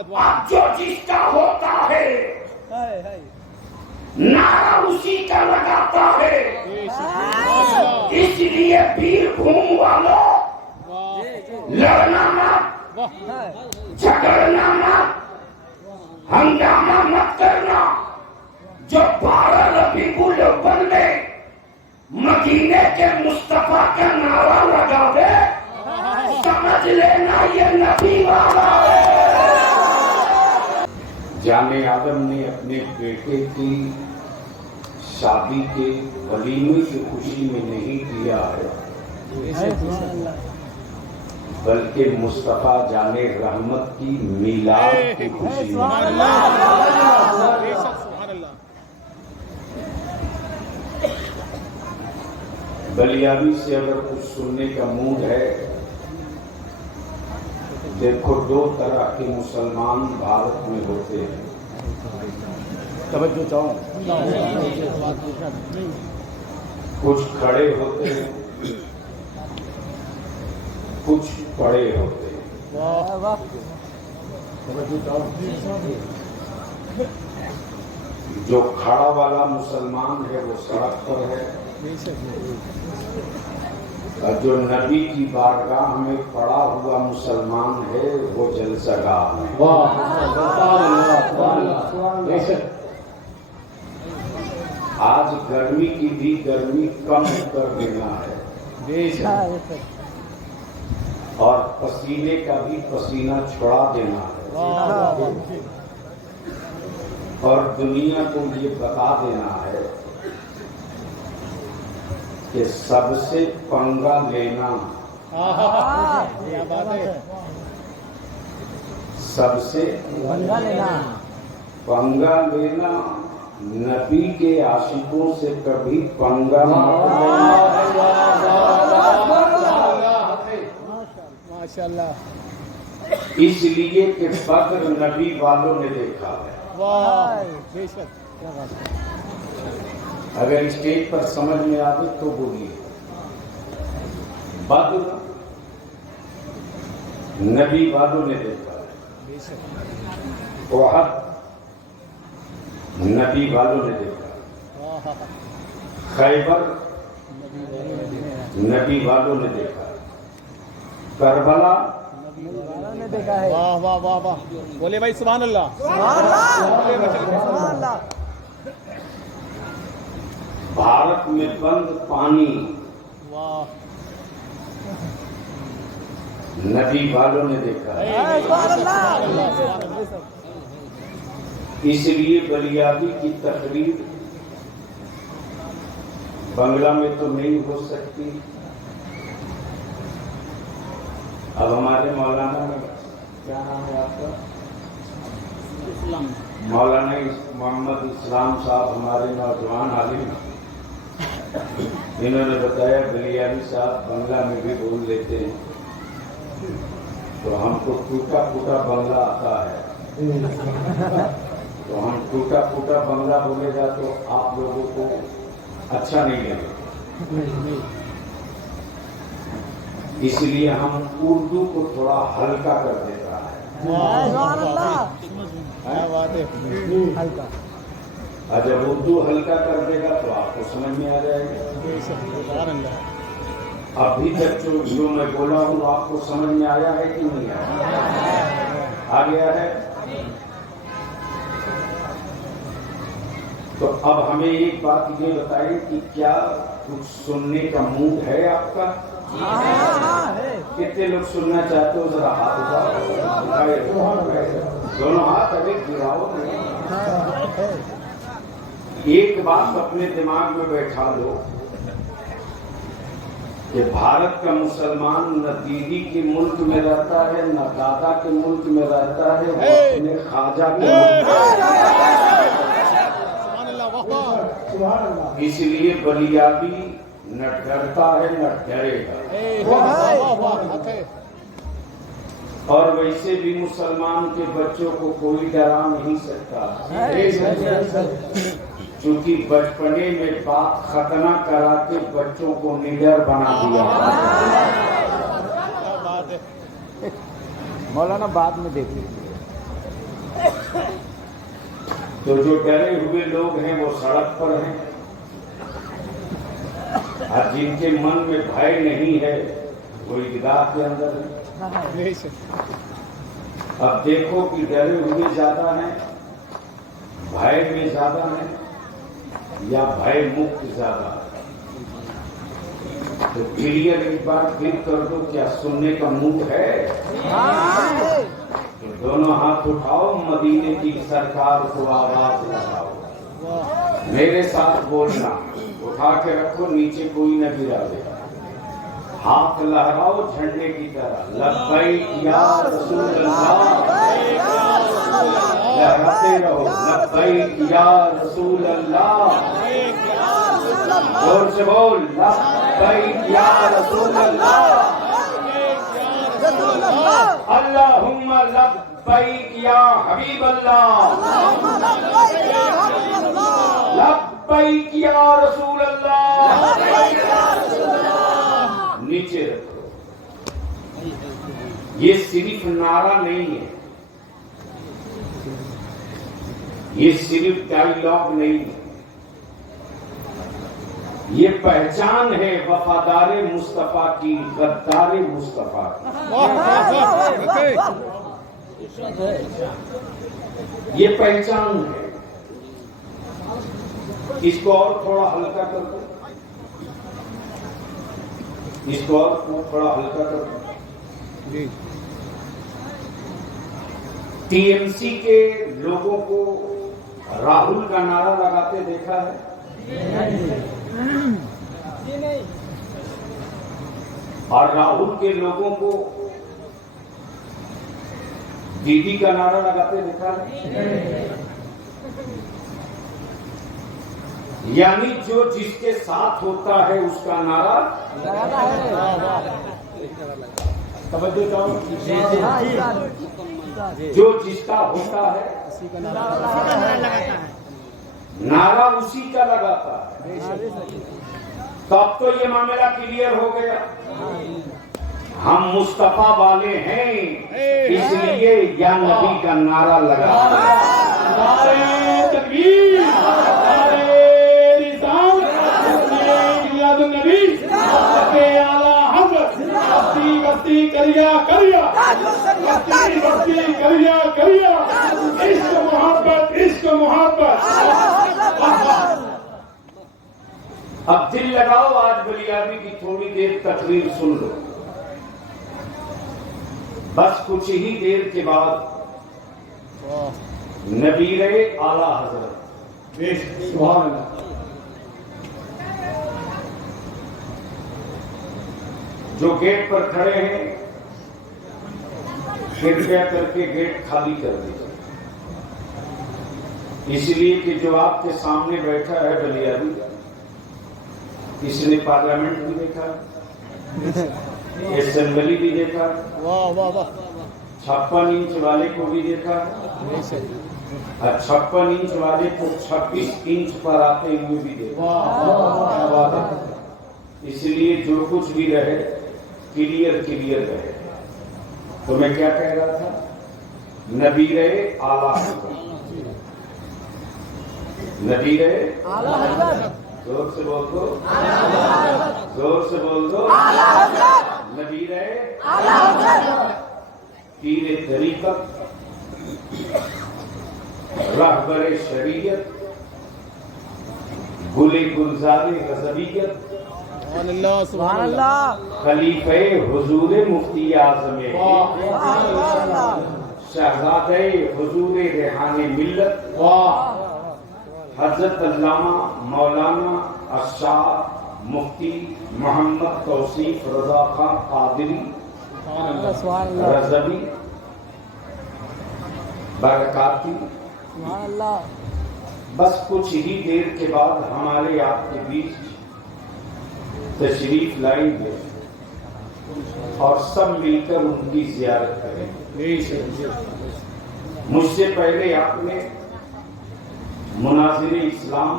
اب جو جس کا ہوتا ہے نعرہ اسی کا لگاتا ہے، اس لیے پیر بھوم والوں لڑنا مت، جھگڑنا مت، ہنگامہ مت کرنا۔ جو 12 ربیع الاول میں مدینے کے مصطفیٰ کا نعرہ لگا دے، سمجھ لینا یہ نبی والا ہے۔ جان آدم نے اپنے بیٹے کی شادی کے ولیمے کی خوشی میں نہیں کیا ہے، بلکہ مصطفیٰ جان رحمت کی میلاد کی خوشی میں۔ بلیابی سے اگر کچھ سننے کا موڈ ہے، دیکھو 2 طرح کے مسلمان بھارت میں ہوتے ہیں، توجہ چاہوں، کچھ کھڑے ہوتے ہیں، کچھ پڑے ہوتے ہیں۔ توجہ چاہوں، جو کھڑا والا مسلمان ہے وہ سڑک پر ہے، اور جو نبی کی بارگاہ میں پڑا ہوا مسلمان ہے وہ جلسہ گاہ میں۔ آج گرمی کی بھی گرمی کم کر دینا ہے، اور پسینے کا بھی پسینہ چھڑا دینا ہے، اور دنیا کو یہ بتا دینا ہے کہ سب سے پنگا لینا، سب سے پنگا لینا، نبی کے عاشقوں سے کبھی پنگا مت لینا، اس لیے کہ بدر نبی والوں نے دیکھا ہے۔ اگر اسٹیج پر سمجھ میں آئے تو بولیے، بدر نبی والوں نے دیکھا ہے، احد نبی والوں نے دیکھا، خیبر نبی والوں نے دیکھا، کربلا نے دیکھا ہے۔ واہ واہ واہ واہ، بولے بھائی سبحان اللہ، سبحان اللہ۔ بھارت میں بند پانی نبی والوں نے دیکھا ہے، اس لیے بلیابی کی تقریر بنگلہ میں تو نہیں ہو سکتی۔ اب ہمارے مولانا نے، کیا نام ہے آپ کا؟ مولانا محمد اسلام صاحب، ہمارے نوجوان عالم، انہوں نے بتایا بلیابی صاحب بنگلہ میں بھی بول لیتے ہیں، تو ہم کو ٹوٹا پھوٹا بنگلہ آتا ہے، تو ہم ٹوٹا پھوٹا بنگلہ بولے گا تو آپ لوگوں کو اچھا نہیں لگے، اس لیے ہم اردو کو تھوڑا ہلکا کر دیتا ہے، اور جب اردو ہلکا کر دے گا تو آپ کو سمجھ میں آ جائے گا۔ ابھی تک جو میں بولا ہوں آپ کو سمجھ میں آیا ہے کہ نہیں آیا؟ آ گیا ہے؟ تو اب ہمیں ایک بات یہ بتائیے کہ کیا کچھ سننے کا موڈ ہے آپ کا؟ کتنے لوگ سننا چاہتے ہو؟ ذرا ہاتھ اٹھاؤ، دونوں ہاتھ ابھی گراؤ نہیں۔ ایک بات اپنے دماغ میں بیٹھا لو کہ بھارت کا مسلمان نہ دیدی کے ملک میں رہتا ہے، نہ دادا کے ملک میں رہتا ہے، وہ اپنے خواجہ کے ملک میں، اس لیے بلیابی نہ ڈرتا ہے نہ ڈرے گا، اور ویسے بھی مسلمان کے بچوں کو کوئی ڈرا نہیں سکتا، چونکہ بچپنے میں بات ختنہ کرا کے بچوں کو نڈر بنا دیا۔ مولانا بعد میں دیکھ لیجیے، تو جو ڈرے ہوئے لوگ ہیں وہ سڑک پر ہیں، اور جن کے من میں بھے نہیں ہے وہ عیدگاہ کے اندر ہے۔ اب دیکھو کہ ڈرے ہوئے زیادہ ہیں، بھے میں زیادہ ہیں، یا بھے مکت زیادہ ہے؟ تو کلیئر ایک بار پھر کر دو، کیا سننے کا موڈ ہے؟ تو دونوں ہاتھ اٹھاؤ، مدینے کی سرکار کو آواز لگاؤ، میرے ساتھ بولنا، اٹھا کے رکھو، نیچے کوئی نہ گرا دے، ہاتھ لہراؤ جھنڈے کی طرح، لبیک یا رسول اللہ، لہراتے رہو، لبیک یا رسول اللہ، زور سے بول، لبیک یا رسول اللہ، اللہم لبیک یا حبیب اللہ، لبیک یا رسول اللہ، نیچے رکھو۔ یہ صرف نعرہ نہیں ہے، یہ صرف ڈائیلاگ نہیں ہے، یہ پہچان ہے وفادار مصطفیٰ کی، غدار مصطفیٰ کی، یہ پہچان ہے۔ اس کو اور تھوڑا ہلکا کر دو، اس کو اور تھوڑا ہلکا کر دو۔ ٹی ایم سی کے لوگوں کو راہل کا نعرہ لگاتے دیکھا ہے؟ اور راہل کے لوگوں کو دیدی کا نعرہ لگاتے دیکھا ہے؟ یعنی جو جس کے ساتھ ہوتا ہے اس کا نعرہ توجہ چاہو، جو جس کا ہوتا ہے نعرہ اسی کا لگاتا ہے۔ تو اب تو یہ معاملہ کلیئر ہو گیا، ہم مصطفیٰ والے ہیں، اس لیے یا نبی کا نعرہ لگاتا ہے۔ نعرہ تکبیر، نعرہ رسالت، میلاد النبی، اعلیٰ حضرت، بستی کریا کریا، بستی کریا کریا، عشق محبت، عشق محبت۔ اب دل لگاؤ، آج بلیابی کی تھوڑی دیر تقریر سن لو، بس کچھ ہی دیر کے بعد نبیر اعلیٰ حضرت سبحان اللہ جو گیٹ پر کھڑے ہیں، کرپیا کر کے گیٹ خالی کر دیجیے، اس لیے کہ جو آپ کے سامنے بیٹھا ہے بلیابی، اس نے پارلیمنٹ بھی دیکھا، اسمبلی بھی دیکھا، 56 انچ والے کو بھی دیکھا، اور 56 انچ والے کو 26 انچ پر آتے ہوئے بھی دیکھا۔ اس لیے جو کچھ بھی رہے کلیئر رہے۔ تو میں کیا کہہ رہا تھا؟ نبیر اعلیٰ حضرت، نبیر اعلیٰ حضرت، زور سے بول دو، زور سے بول دو، نبیر اعلیٰ حضرت، پیر طریقت، رہبر شریعت، گل گلزار غضبیت، سبحان اللہ، خلیفہ حضور مفتی اعظم، شہزادہ حضور ریحان ملت، حضرت علامہ مولانا الشاہ مفتی محمد توصیف رضا خان قادری رضوی برکاتی۔ بس کچھ ہی دیر کے بعد ہمارے آپ کے بیچ تشریف لائیں گے اور سب مل کر ان کی زیارت کریں گے۔ مجھ سے پہلے آپ نے مناظر اسلام،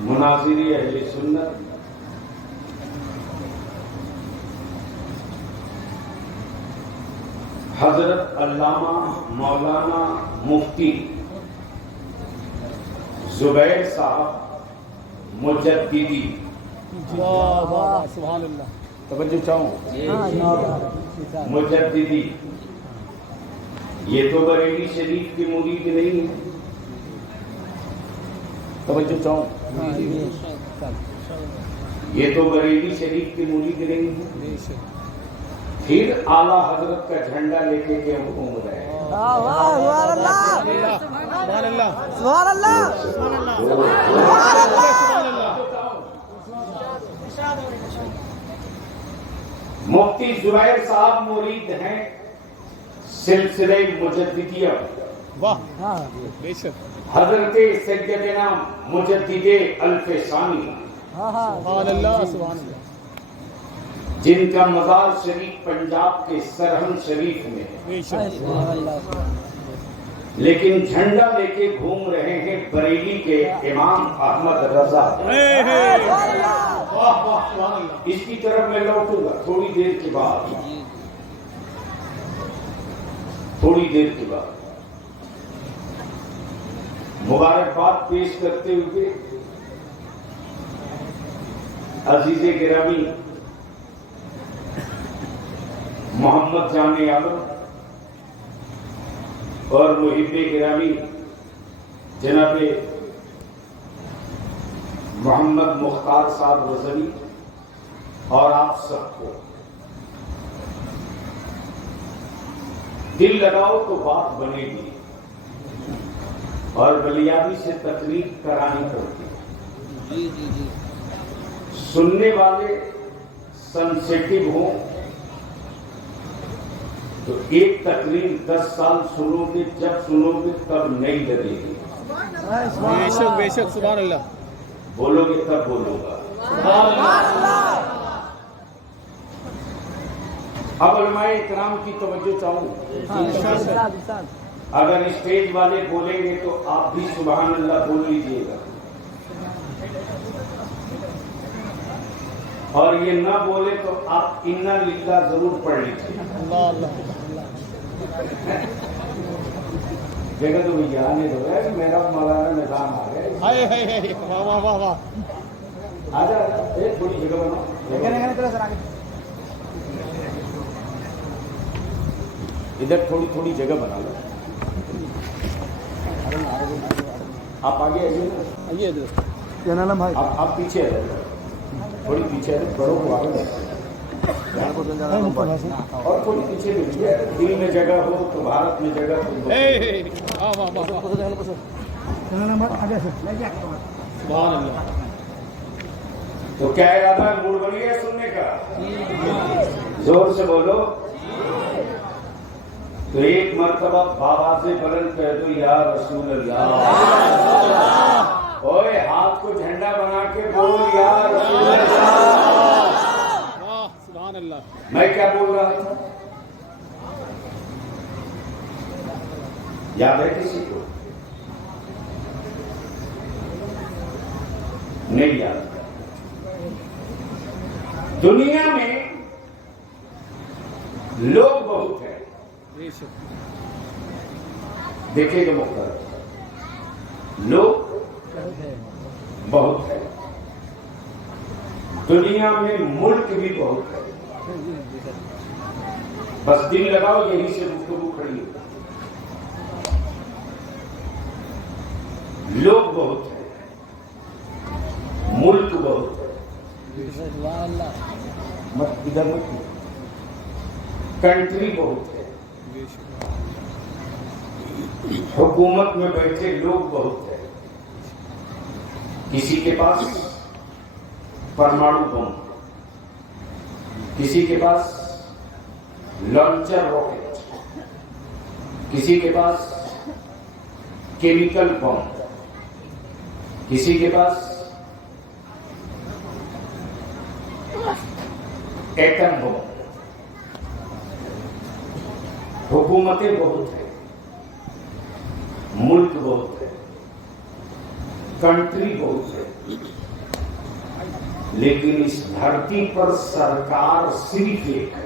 مناظر اہل سنت، حضرت علامہ مولانا مفتی زبیر صاحب مجددی. واہ واہ سبحان اللہ. توجہ چاہوں مجددی یہ تو بریلی شریف کی مرید نہیں ہے. توجہ چاہوں یہ تو بریلی شریف کی مرید نہیں ہے. پھر اعلیٰ حضرت کا جھنڈا لے کے کہ ہم گھوم رہے ہیں. سبحان اللہ سبحان اللہ سبحان اللہ. مفتی زبیر صاحب مرید ہیں سلسلہ مجددیہ. واہ بے شک. حضرت سیدنا مجدد الف ثانی سبحان اللہ سبحان اللہ. جن کا مزار شریف پنجاب کے سرہن شریف میں بے شک. لیکن جھنڈا لے کے گھوم رہے ہیں بریلی کے امام احمد رضا. اس کی طرف میں لوٹوں گا تھوڑی دیر کے بعد. مبارکباد پیش کرتے ہوئے عزیز گرامی محمد جان عالم اور محب گرامی جناب محمد مختار صاحب رضوی اور آپ سب کو دل لگاؤ تو بات بنے گی اور بلیابی سے تقریر کرانی پڑتی. سننے والے سنسیٹیو ہوں تو ایک تقریر 10 سال سنو گے, جب سنو گے تب نہیں لگے گی. بے شک بے شک سبحان اللہ. بولو گے تب بولو گا. اب علماء اکرام کی توجہ چاہوں. اگر اسٹیج والے بولیں گے تو آپ بھی سبحان اللہ بول لیجئے گا, اور یہ نہ بولے تو آپ انا للہ ضرور پڑھ لیجیے. جگہ تو بھیا نے دو ہے کہ میرا مولانا نظام آ گیا. واہ واہ واہ واہ. آ جا تھوڑی جگہ بناؤ ادھر, تھوڑی جگہ بنا لو. آپ آگے آئیے نا, آپ پیچھے آ جائیں, تھوڑی پیچھے بڑوں کو آگے اور تھوڑی پیچھے بھی. دل میں جگہ ہو تو بھارت میں جگہ ہو. سبحان اللہ. تو کیا ارادہ ہے, موڈ بن گیا سننے کا؟ زور سے بولو. تو ایک مرتبہ بابا سے بلند کہہ دو یا رسول اللہ. اوے ہاتھ کو جھنڈا بنا کے بول یا رسول اللہ. سبحان اللہ. میں کیا بول رہا تھا یاد ہے کسی کو؟ نہیں یاد. دنیا میں لوگ بہت ہیں, دیکھیں گے محترم, لوگ بہت ہیں. دنیا میں ملک بھی بہت ہے. بس دل لگاؤ یہی سے گفتگو کھڑی ہے. لوگ بہت ہیں, ملک بہت ہے. مت ادھر مت, کنٹری بہت ہے. حکومت میں بیٹھے لوگ بہت ہیں. کسی کے پاس پرمانو بم, کسی کے پاس لانچر راکٹ, کسی کے پاس کیمیکل بم, کسی کے پاس ایٹم بم. حکومتیں بہت ہیں, ملک بہت ہے, کنٹری بہت ہے, لیکن اس دھرتی پر سرکار صرف ایک ہے.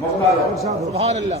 سبحان اللہ.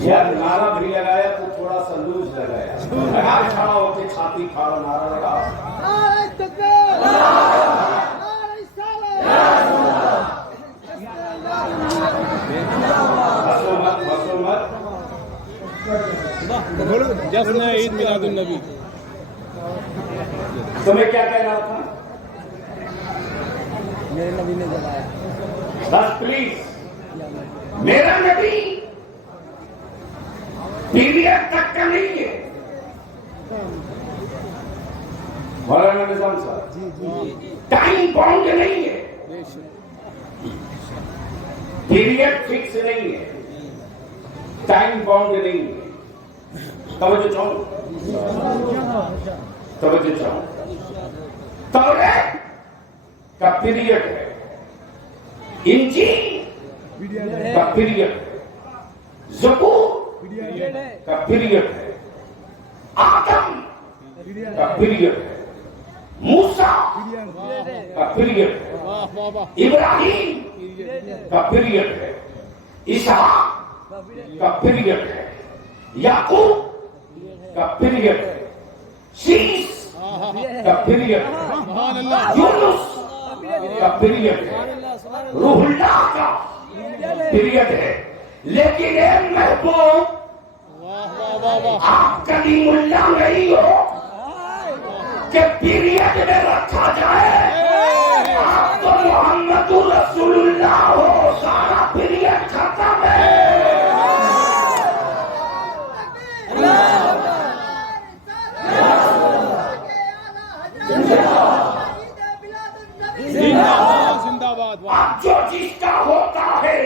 جب نعرہ بھی لگایا تو تھوڑا سا لوز لگایا، لگا کھڑا ہو کے چھاتی پھاڑا نعرہ لگا، ہنسو مت جشن عید میلاد النبی. تمہیں کیا کہہ رہا تھا؟ میرے نبی نے جلایا. بس پلیز، میرا نبی پیریڈ تک کا نہیں ہے. مولانا نظام صاحب، ٹائم باؤنڈ نہیں ہے، پیریڈ فکس نہیں ہے، ٹائم باؤنڈ نہیں ہے. توجہ چاہوں توریت کا پیریڈ ہے، انجیل کا پیریڈ ہے، زبور کا پیریڈ ہے، آدم کا پیریڈ ہے، موسیٰ کا پیریڈ ہے، ابراہیم کا پیریڈ ہے، اسحاق کا پیریڈ ہے، یعقوب کا پیریڈ ہے، شیش کا پیریڈ ہے، یونس کا پیریڈ ہے، روح اللہ کا پیریڈ ہے. لیکن اے محبوب، آپ کلیم اللہ نہیں ہو کہ پیریڈ میں رکھا جائے. آپ تو محمد رسول اللہ ہو، سارا پیریڈ ختم ہے. اب جو جس کا ہوتا ہے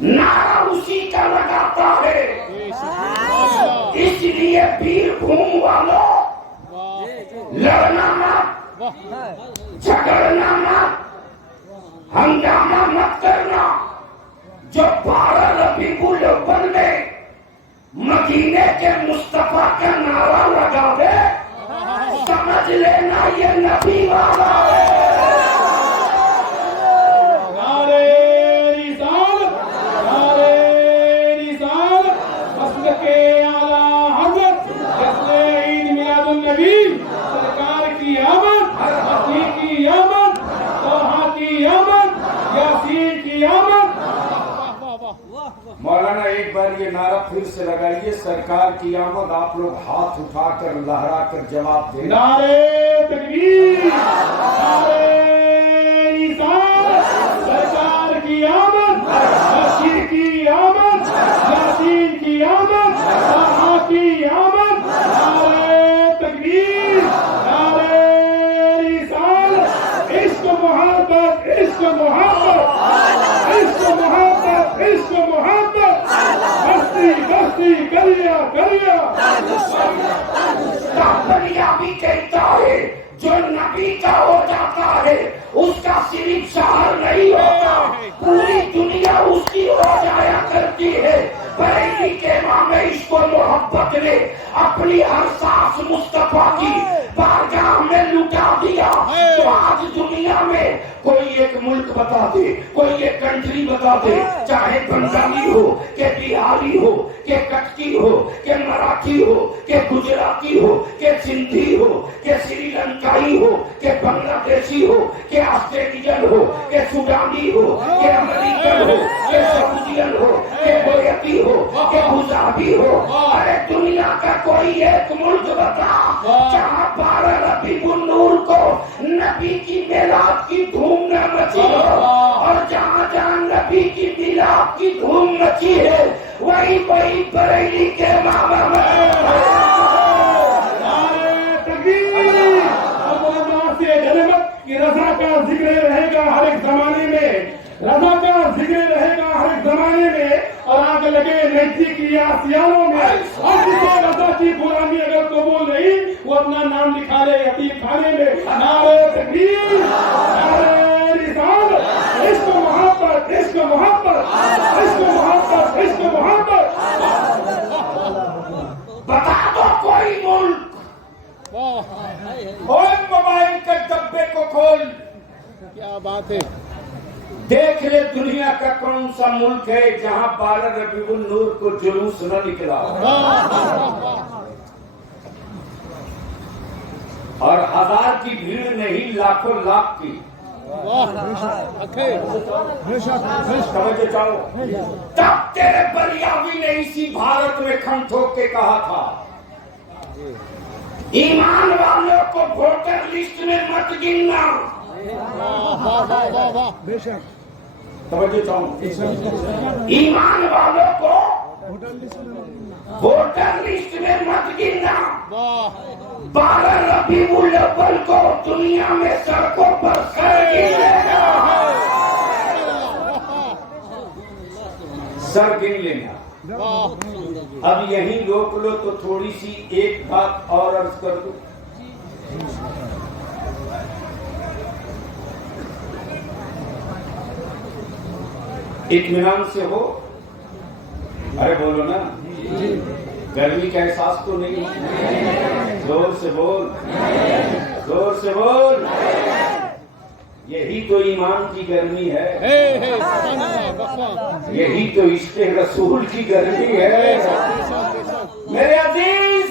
نعرہ اسی کا لگاتا ہے. اس لیے بیر بھوم والوں، لڑنا مت، جھگڑنا مت، ہنگامہ مت کرنا. جو 12 ربیع الاول میں مدینے کے مصطفیٰ کا نعرہ لگا دے، سمجھ لینا یہ نبی والا ہے. سرکار کی آمد، مسیح کی آمد، طٰہٰ کی آمد، یاسین کی آمد. مولانا ایک بار یہ نعرہ پھر سے لگائیے، سرکار کی آمد. آپ لوگ ہاتھ اٹھا کر لہرا کر جواب دیں. نعرے تکبیر، نعرے رسالت، سرکار کی آمد، مسیح کی آمد، یاسین کی آمد، طٰہٰ کی آمد. نعرے تکبیر، نعرے رسالت. عشق محبت، عشق محبت، عشق محبت، عشق محبت. بستی بستی، گلیا گلیا. کابلیا بھی کہتا ہے جو نبی کا ہو جاتا ہے اس کا صرف شہر نہیں ہوتا، پوری دنیا اس کی ہو جایا کرتی ہے. بریلی کے امام عشق و محبت نے اپنی ہر سانس مصطفیٰ کی بارگاہ میں لٹا دیا. تو آج دنیا میں کوئی ایک ملک بتا دے، کوئی ایک کنٹری بتا دے، چاہے بنگالی ہو کہ بہاری ہو کہ کٹکی ہو کہ مراٹھی ہو کہ گجراتی ہو کہ سندھی ہو کہ سری لنکائی ہو کہ بنگلہ دیشی ہو کہ آسٹریلین ہو کہ سوڈانی ہو کہ امریکن ہو کہ سعودین ہو کہ کویتی ہو کہ ابوظہبی ہو. ارے دنیا کا کوئی ایک ملک بتا جہاں 12 ربیع النور کو نبی کی میلاد کی دھوم نہ مچی ہو، اور جہاں جہاں نبی کی میلاد کی دھوم مچی ہے وہی بریلی کے امام کہ رضا کا ذکر رہے گا ہر ایک زمانے میں، رضا کا ذکر رہے گا ہر ایک زمانے میں، اور آگ لگے نزدیک یا سیالوں میں. اور جسے رضا کی غلامی اگر قبول نہیں وہ اپنا نام لکھا لے یتیم خانے میں. نعرے تکبیر، نعرے رسالت. عشق محبت، عشق محبت، عشق محبت، عشق محبت. بتا دو کوئی ملک. کھول موبائل کے ڈبے کو کھول. کیا بات ہے. دیکھ لے دنیا کا کون سا ملک ہے جہاں 12 ربیع النور کو جلوس نہ نکلا اور 1000 کی بھیڑ نہیں لاکھوں لاکھ کی. توجہ چاہو. تب تیرے بریاوی نے اسی بھارت میں کھم ٹھوک کے کہا تھا ایمان والوں کو ووٹر لسٹ میں مت گننا. توجہ چاہو. ایمان والوں کو ووٹر لسٹ میں مت گننا. 12 ربیع الاول کو دنیا میں سڑکوں پر سر گن لینا. اب یہیں روک لو تو تھوڑی سی ایک بات اور عرض کر دوں. اطمینان سے ہو. ارے بولو نا. گرمی کا احساس تو نہیں؟ زور سے بول, زور سے بول. یہی تو ایمان کی گرمی ہے, یہی تو عشق رسول کی گرمی ہے. میرے عزیز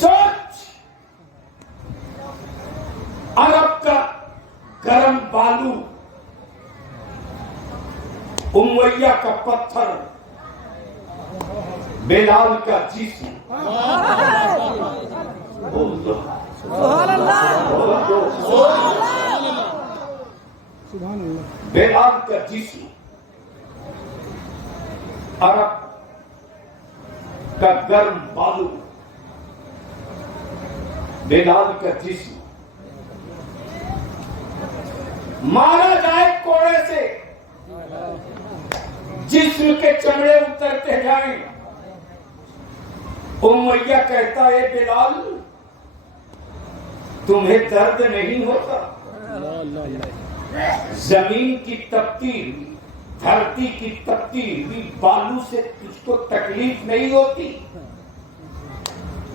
سوچ, عرب کا گرم بالو, امیہ کا پتھر, بلال کا جسم. بول دو بلال کا جسم, عرب کا گرم بالو, بلال کا جسم. مارا جائے کوڑے سے, جسم کے چمڑے اترتے جائیں. امیہ کہتا ہے بلال تمہیں درد نہیں ہوتا؟ زمین کی تپتی ہوئی, دھرتی کی تپتی ہوئی بالو سے تجھ کو تکلیف نہیں ہوتی؟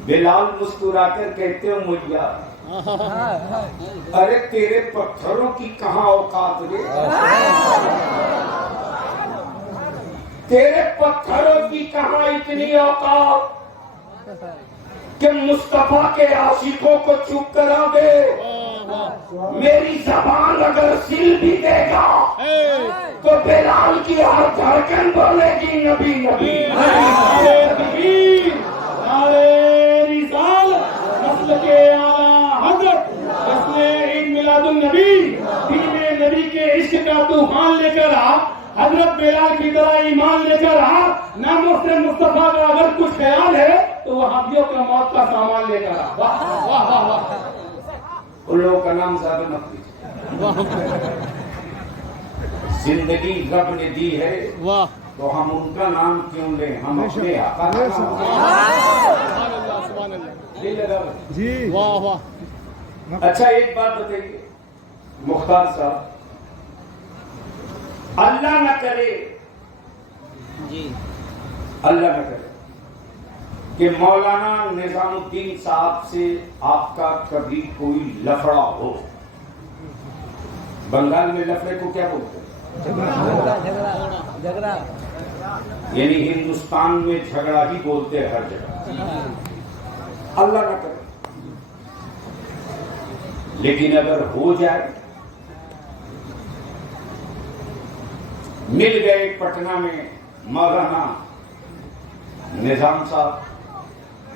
بلال مسکرا کر کہتے ہو امیہ ارے تیرے پتھروں کی کہاں اوقات رے, تیرے پتھروں کی کہاں اتنی اوقات کہ مصطفیٰ کے عاشقوں کو چپ کرا دے. میری زبان اگر سل بھی دے گا تو بلال کی ہر دھڑکن بولے گی نبی نبی. حضرت اس نے عید میلاد النبی دل میں نبی کے عشق کا طوفان لے کر آ. حضرت بلال کی طرح ایمان لے کر آ. ناموں سے مصطفیٰ کا اگر کچھ خیال ہے تو وہ ہاتھیوں کا موت کا سامان لے کر آ. واہ واہ واہ واہ. ان لوگوں کا نام زیادہ مت لیجیے. زندگی رب نے دی ہے تو ہم ان کا نام کیوں لیں, ہم اپنے آقا کا نام جی. واہ واہ. اچھا ایک بات بتائیے مختار صاحب, اللہ نہ کرے, اللہ نہ کرے کہ مولانا نظام الدین صاحب سے آپ کا کبھی کوئی لفڑا ہو. بنگال میں لفڑے کو کیا بولتے ہیں؟ جھگڑا. یعنی ہندوستان میں جھگڑا ہی بولتے ہیں ہر جگہ. اللہ نہ کرے, لیکن اگر ہو جائے. مل گئے پٹنہ میں مولانا نظام صاحب,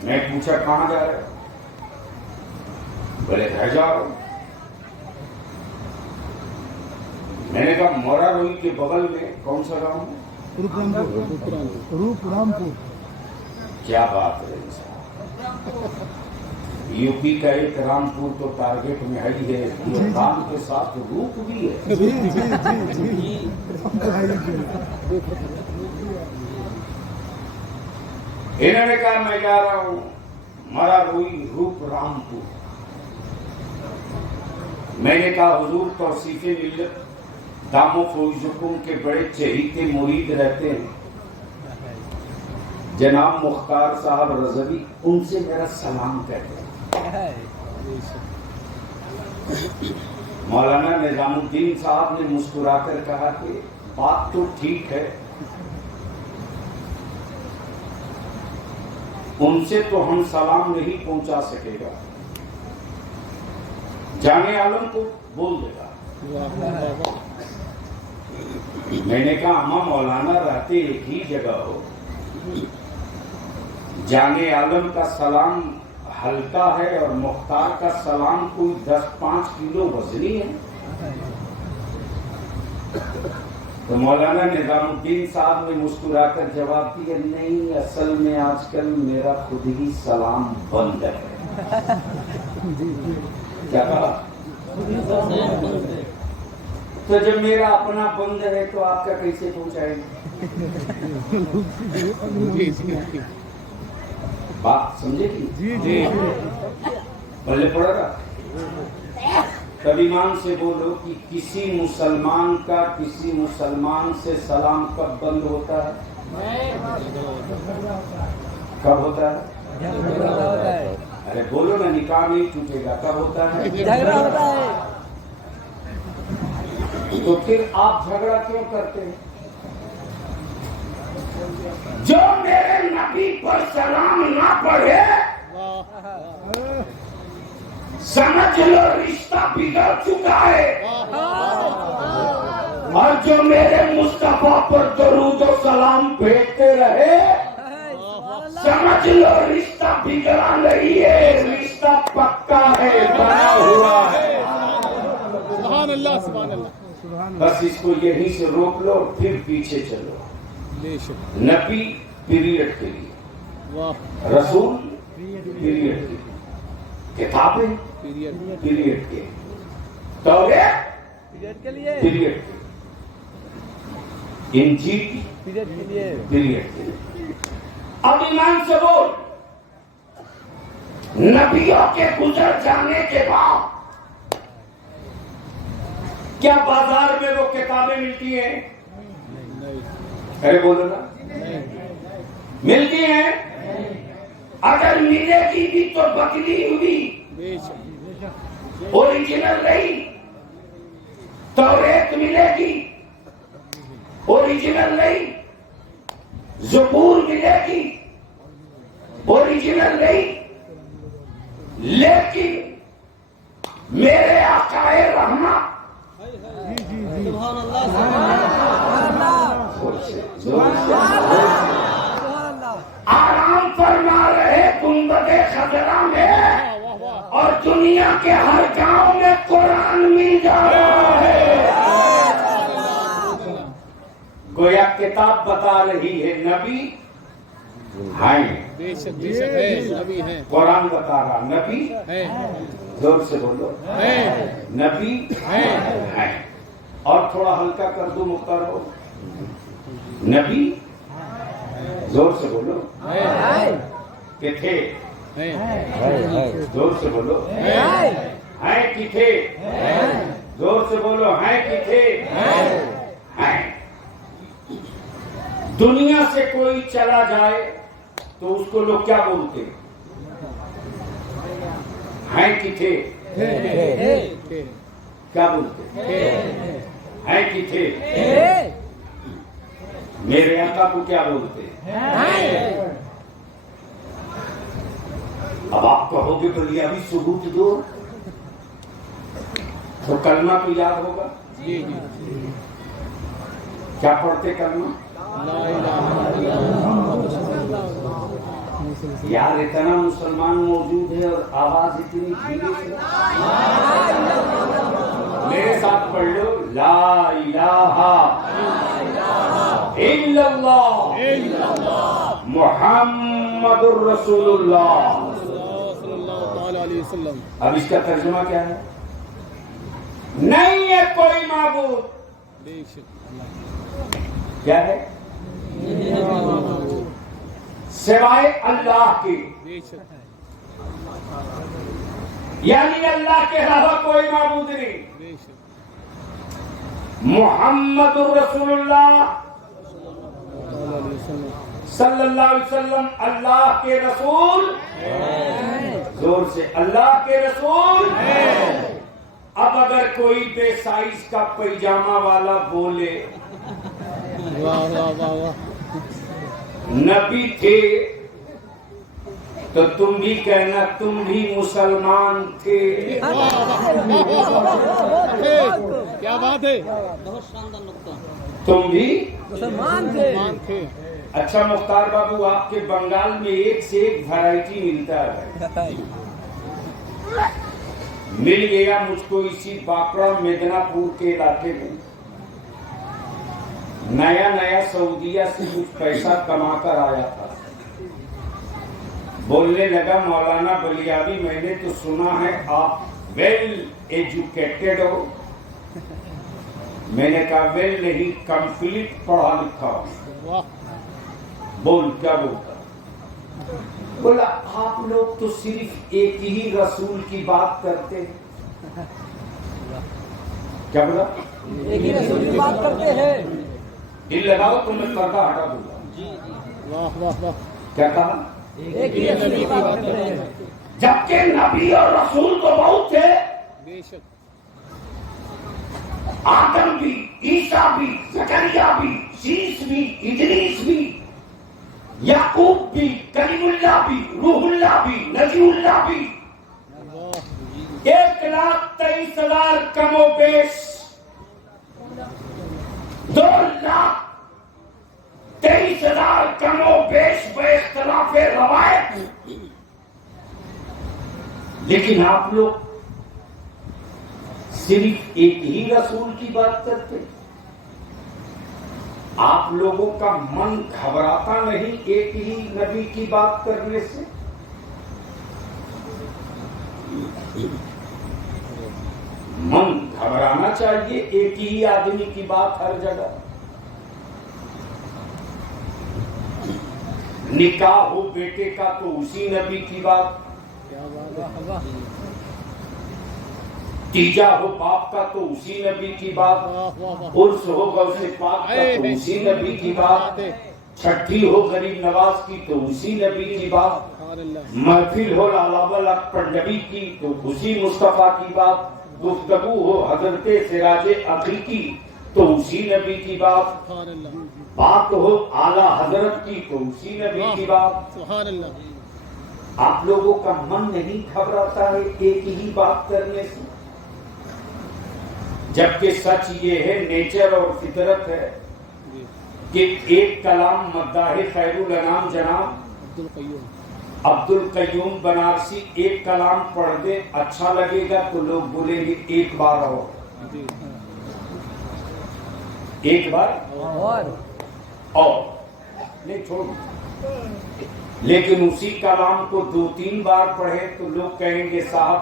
میں پوچھا کہاں جا رہے؟ بولے گھر جا رہا ہوں. میں نے کہا مورا روئی کے بغل میں کون سا گاؤں ہے؟ روپ رامپور. کیا بات ہے صاحب, یو پی کا ایک رامپور تو ٹارگیٹ میں ہی ہے, رام کے ساتھ روپ بھی ہے. انہوں نے کہا میں جا رہا ہوں مرا روئی روپ رامپور. میں نے کہا حضور توصیف ملت دامو فوزکم کے بڑے چہیتے مرید رہتے ہیں, جناب مختار صاحب رضوی, ان سے میرا سلام کہتے ہیں. مولانا نظام الدین صاحب نے مسکرا کر کہا کہ بات تو ٹھیک ہے، ان سے تو ہم سلام نہیں پہنچا سکے گا، جان عالم کو بول دے گا۔ میں نے کہا اما مولانا رہتے ایک ہی جگہ ہو، جان عالم کا سلام ہلکا ہے اور مختار کا سلام کوئی 10-5 کلو وزنی ہے۔ تو مولانا نظام الدین صاحب نے مسکرا کر جواب دیا، نہیں اصل میں آج کل میرا خود ہی سلام بند ہے۔ کیا کہا؟ تو جب میرا اپنا بند ہے تو آپ کا کیسے پہنچائے گا؟ بات سمجھے گی؟ بھلے پڑا گا۔ تب ایمان سے بولو کہ کسی مسلمان کا کسی مسلمان سے سلام کب بند ہوتا ہے؟ کب ہوتا ہے؟ ارے بولو نا، نکاح نہیں ٹوٹے گا، کب ہوتا ہے؟ جھگڑا ہوتا ہے۔ تو پھر آپ جھگڑا کیوں کرتے ہیں؟ جو میرے نبی پر سلام نہ پڑھے سمجھ لو رشتہ بگڑ چکا ہے، اور جو میرے مصطفیٰ پر درود و سلام بھیجتے رہے سمجھ لو رشتہ بگڑا نہیں ہے، رشتہ پکا ہے، بنا ہوا ہے۔ سبحان اللہ، سبحان اللہ۔ بس اس کو یہیں سے روک لو، پھر پیچھے چلو۔ نبی پیریڈ کے لیے، رسول پیریڈ کے لیے، کتابیں پیریڈ کے، توریت پیریڈ کے لیے، پیریڈ کے، انجیل پیریڈ کے لیے، پیریڈ کے لیے۔ اب ایمان سے بول، نبیوں کے گزر جانے کے بعد کیا بازار میں وہ کتابیں ملتی ہیں؟ ارے بولو نا، ملتی ہیں؟ اگر ملے گی بھی تو بدلی ہوئی، اوریجنل نہیں۔ توریت ملے گی، اوریجنل نہیں۔ زبور ملے گی، اوریجنل نہیں۔ لیکن میرے آقا رحمت سبحان اللہ، سبحان اللہ، آرام فرما رہے گنبد خضرا میں، اور دنیا کے ہر گاؤں میں قرآن مل جا رہا ہے۔ گویا کتاب بتا رہی ہے نبی ہیں، قرآن بتا رہا نبی ہے۔ زور سے بولو، نبی ہیں۔ اور تھوڑا ہلکا کر دو مختار ہو، نبی، زور سے بولو، کہ تھے، زور سے بولو، ہیں کہ تھے، زور سے بولو، ہیں کہ تھے، ہیں۔ دنیا سے کوئی چلا جائے تو اس کو لوگ کیا بولتے ہیں؟ کہ تھے، کیا بولتے ہیں؟ کہ تھے۔ میرے آقا کو کیا بولتے ہیں؟ اب آپ کہو گے بھلی ابھی ثبوت دو، تو کلمہ تو یاد ہوگا؟ کیا پڑھتے کلمہ؟ یار اتنا مسلمان موجود ہے اور آواز اتنی دھیرے سے، میرے ساتھ پڑھ لو، لا الہ الا اللہ محمد الرسول اللہ۔ اب اس کا ترجمہ کیا ہے؟ نہیں ہے کوئی معبود، کیا ہے؟ سوائے اللہ کے، یعنی اللہ کے علاوہ کوئی معبود نہیں۔ محمد الرسول اللہ صلی اللہ علیہ وسلم اللہ کے رسول، زور سے، اللہ کے رسول۔ اب اگر کوئی بے سائز کا پیجامہ والا بولے واہ واہ واہ واہ نبی تھے تو تم بھی کہنا تم بھی مسلمان تھے. کیا بات ہے بہت شاندار نقطہ. تم بھی مسلمان تھے. مان تھے. اچھا مختار بابو آپ کے بنگال میں ایک سے ایک ویرائٹی ملتا ہے. مل گیا مجھ کو اسی باکڑا میدنا پور کے علاقے میں. نیا نیا سعودیہ سے کچھ پیسہ کما کر آیا تھا. بولنے لگا مولانا بلیابی میں نے تو سنا ہے آپ ویل ایجوکیٹڈ ہو. میں نے کہا ویل نہیں کمپلیٹ پڑھا لکھا ہوں. واہ بول کیا بولتا؟ بولا آپ لوگ تو صرف ایک ہی رسول کی بات کرتے ہیں. کیا بولا؟ ایک ہی رسول کی بات کرتے ہیں. دل لگاؤ تو میں پردہ ہٹا دوں گا. واہ واہ واہ کیا کہا؟ ایک ہی رسول کی بات کرتے ہیں. جبکہ نبی اور رسول تو بہت تھے. بے شک آدم بھی، عیسیٰ بھی، زکریا بھی، شیش بھی، ادریس بھی، یعقوب بھی، کلیم اللہ بھی، روح اللہ بھی، نبی اللہ بھی. 1,23,000 کم و بیش 2,23,000 کم و بیش بے اختلاف روایت. لیکن آپ لوگ صرف ایک ہی رسول کی بات کرتے. آپ لوگوں کا من گھبراتا نہیں ایک ہی نبی کی بات کرنے سے؟ من گھبرانا چاہیے ایک ہی آدمی کی بات ہر جگہ. نکاح ہو بیٹے کا تو اسی نبی کی بات. تیجا ہو باپ کا تو اسی نبی کی بات. عرس ہو غوث پاک کا تو اسی نبی کی بات. چھٹی ہو غریب نواز کی تو اسی نبی کی بات. محفل ہو لالا الحق پنڈبی کی تو اسی مصطفیٰ کی بات. گفتگو ہو حضرت سراج عقیل کی تو اسی نبی کی بات. بات ہو اعلیٰ حضرت کی تو اسی نبی کی بات. سبحان اللہ. آپ لوگوں کا من نہیں گھبراتا ہے ایک ہی بات کرنے سے؟ جبکہ سچ یہ ہے نیچر اور فطرت ہے کہ ایک کلام مداح خیر الانام جناب عبد القیوم بنارسی ایک کلام پڑھ دے اچھا لگے گا تو لوگ بولیں گے ایک بار اور ایک بار اور نہیں چھوڑ. لیکن اسی کلام کو 2-3 بار پڑھے تو لوگ کہیں گے صاحب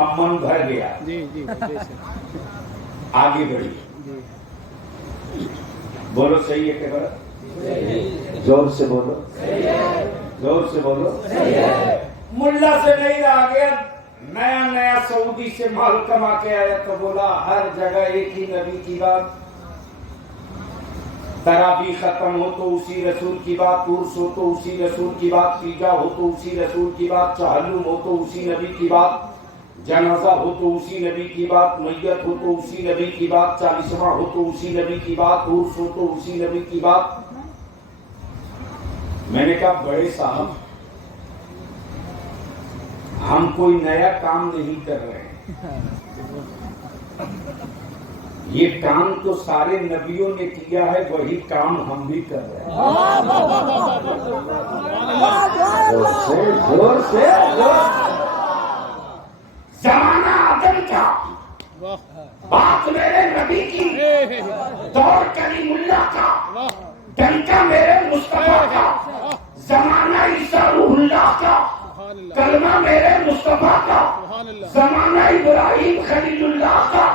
اب من بھر گیا. جی جی بے شک. آگے بڑھیے. بولو صحیح ہے کہ غلط؟ زور سے بولو. زور سے بولو. ملا سے نہیں رہا گیا. نیا نیا سعودی سے مال کما کے آیا تو بولا ہر جگہ ایک ہی نبی کی بات. تراویح ختم ہو تو اسی رسول کی بات. عرس ہو تو اسی رسول کی بات. تیجا ہو تو اسی رسول کی بات. چہلم ہو تو اسی نبی کی بات. جنازہ ہو تو اسی نبی کی بات. میت ہو تو اسی نبی کی بات. 40واں ہو تو اسی نبی کی بات. عرس ہو تو اسی نبی کی بات. میں نے کہا بڑے صاحب ہم کوئی نیا کام نہیں کر رہے ہیں. یہ کام تو سارے نبیوں نے کیا ہے وہی کام ہم بھی کر رہے ہیں. زور سے زمانہ آدم کا بات میرے نبی کی. دور کلیم اللہ کا ڈنکا میرے مصطفیٰ کا. زمانہ عیسیٰ روح اللہ کا. کلمہ میرے مصطفیٰ کا. زمانہ ابراہیم خلیل اللہ کا.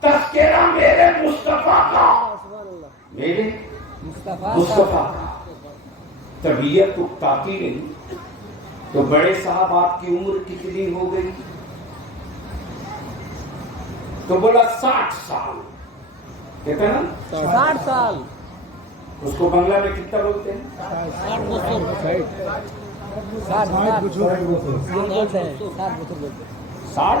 تذکرہ میرے مصطفیٰ کا. میرے مصطفیٰ کا. طبیعت اکتاتی نہیں. تو بڑے صاحب آپ کی عمر کتنی ہو گئی؟ تو بولا 60 سال. کہتا نا 60 سال. اس کو بنگلہ میں کتنا بولتے ہیں؟ 60 بولتے ہیں. 60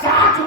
60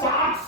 60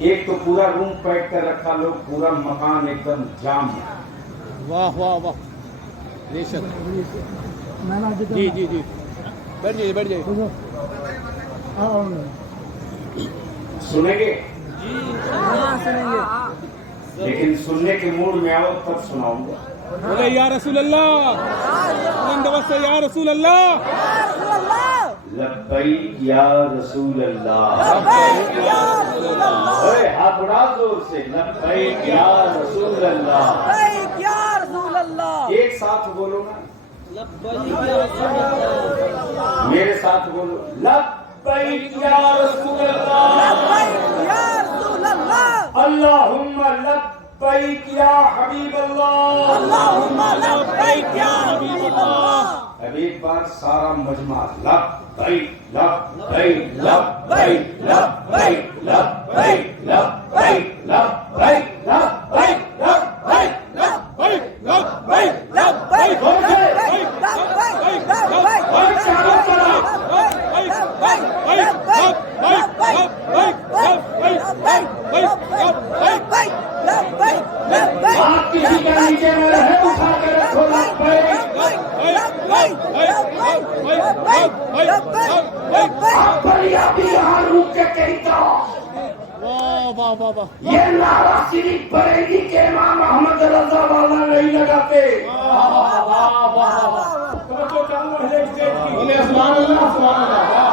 ایک تو پورا روم پیک کر رکھا لوگ, پورا مکان ایک دم جام ہے. واہ واہ واہ بے شک نانا جی جی جی بیٹھ جائیے بیٹھ جائیے سنیں گے لیکن سننے کے موڈ میں آؤ تب سناؤں گا. بولے یا رسول اللہ بلند آواز سے یا رسول اللہ لبیک یا رسول اللہ. اے ہاتھ اڑا زور سے, لبیک یا رسول اللہ. ایک ساتھ بولو نا, میرے ساتھ بولو, لبیک یا رسول اللہ. اللہم لبیک یا حبیب اللہ. اب ایک بار سارا مجمع لبیک لبیک لبیک لبیک لبیک لبیک لبیک آپ کسی کا نیچے میں رہے اٹھا کے رکھو آپ ابھی یہاں روک کے کہتا واہ واہ واہ واہ یہ نعرہ صرف بریلی کے امام احمد رضا والا نہیں لگاتے. بولے سبحان اللہ سبحان اللہ.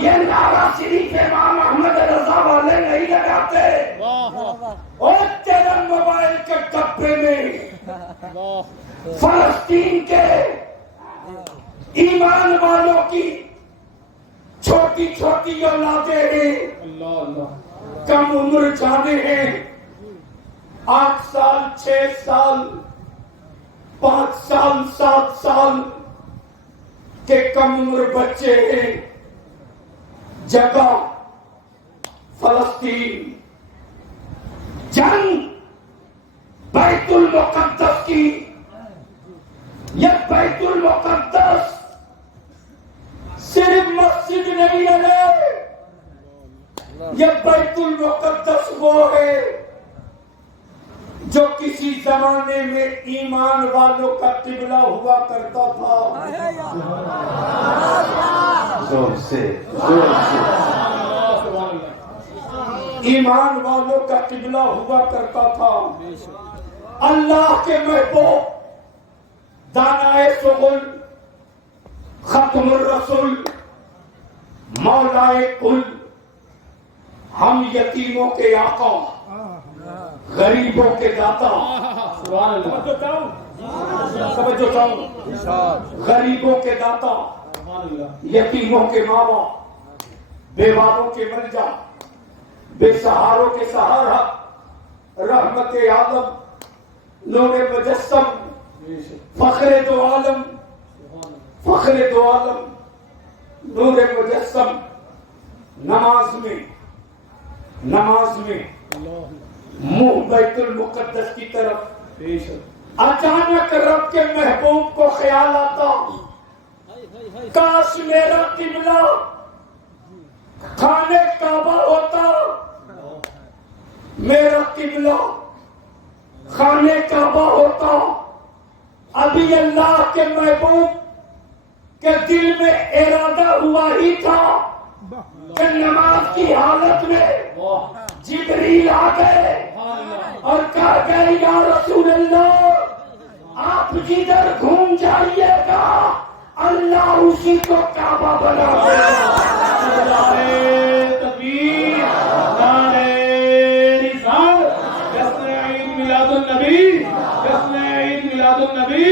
یہ نعرہ صرف امام احمد رضا والے نہیں لگاتے. واہ واہ اور تیرا موبائل کے ڈبے میں واہ فلسطین کے ایمان والوں کی چھوٹی چھوٹی اولادیں ہیں, اللہ اللہ. کم عمر جانے ہیں, 8 سال 6 سال 5 سال 7 سال کے کم عمر بچے ہیں. جگہ فلسطین, جنگ بیت المقدس کی. یہ بیت المقدس صرف مسجد نہیں ہے, یہ بیت المقدس وہ ہے جو کسی زمانے میں ایمان والوں کا قبلہ ہوا کرتا تھا. زور سے ایمان والوں کا قبلہ ہوا کرتا تھا. اللہ کے محبوب دانائے سغل ختم الرسول مولائے کل, ہم یتیموں کے آقا غریبوں کے داتا. سمجھو چاہوں, غریبوں کے داتا, یتیموں کے ماں باپ, بیواؤں کے ملجا, بے سہاروں کے سہارا, رحمت عالم, نور مجسم, فخر دو عالم, فخر دو عالم, نور مجسم. نماز میں منہ بیت المقدس کی طرف, اچانک رب کے محبوب کو خیال آتا, کاش میرا قبلہ خانے کعبہ ہوتا, میرا قبلہ خانے کعبہ ہوتا. ابھی اللہ کے محبوب کے دل میں ارادہ ہوا ہی تھا کہ نماز کی حالت میں جبریل آ گئے اور کہا گئے یا رسول اللہ آپ جدھر گھوم جائیے گا اللہ اسی کو کعبہ بنا دے گا. تکبیر, نعرہ رسالت, جشن عید میلاد النبی, جشن عید میلاد النبی.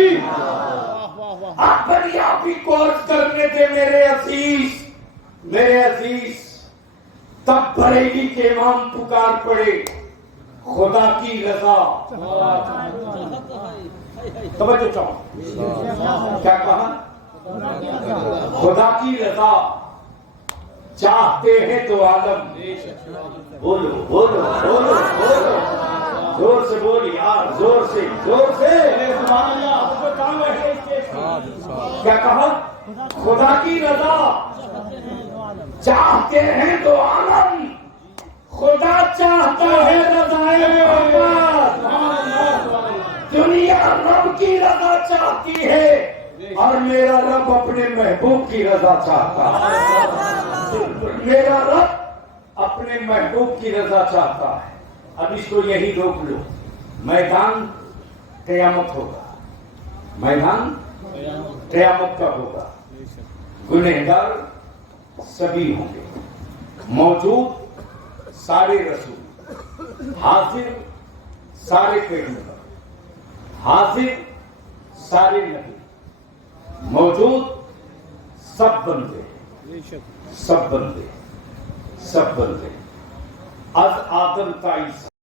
آپ بریابی کورس کرنے تھے میرے عزیز, میرے عزیز. تب بریلی کے امام پکار پڑے, خدا کی رضا. توجہ چاہو, کیا کہا؟ خدا کی رضا چاہتے ہیں تو عالم. بولو بولو بولو بولو, زور سے بولی یار, زور سے زور سے. سبحان اللہ. کیا کہا؟ خدا کی رضا چاہتے ہیں تو عالم, خدا چاہتا ہے رضائے محمد، دنیا رب کی رضا چاہتی ہے اور میرا رب اپنے محبوب کی رضا چاہتا ہے، میرا رب اپنے محبوب کی رضا چاہتا ہے۔ اب اس کو یہی روک لو، میدان قیامت ہوگا، میدان قیامت کا ہوگا، گنہگار سبھی ہوں گے، موجود سارے رسول، حاضر سارے پیغمبر، حاضر سارے نبی، موجود سب بندے، سب بندے، سب بندے، از آدم تا عیسیٰ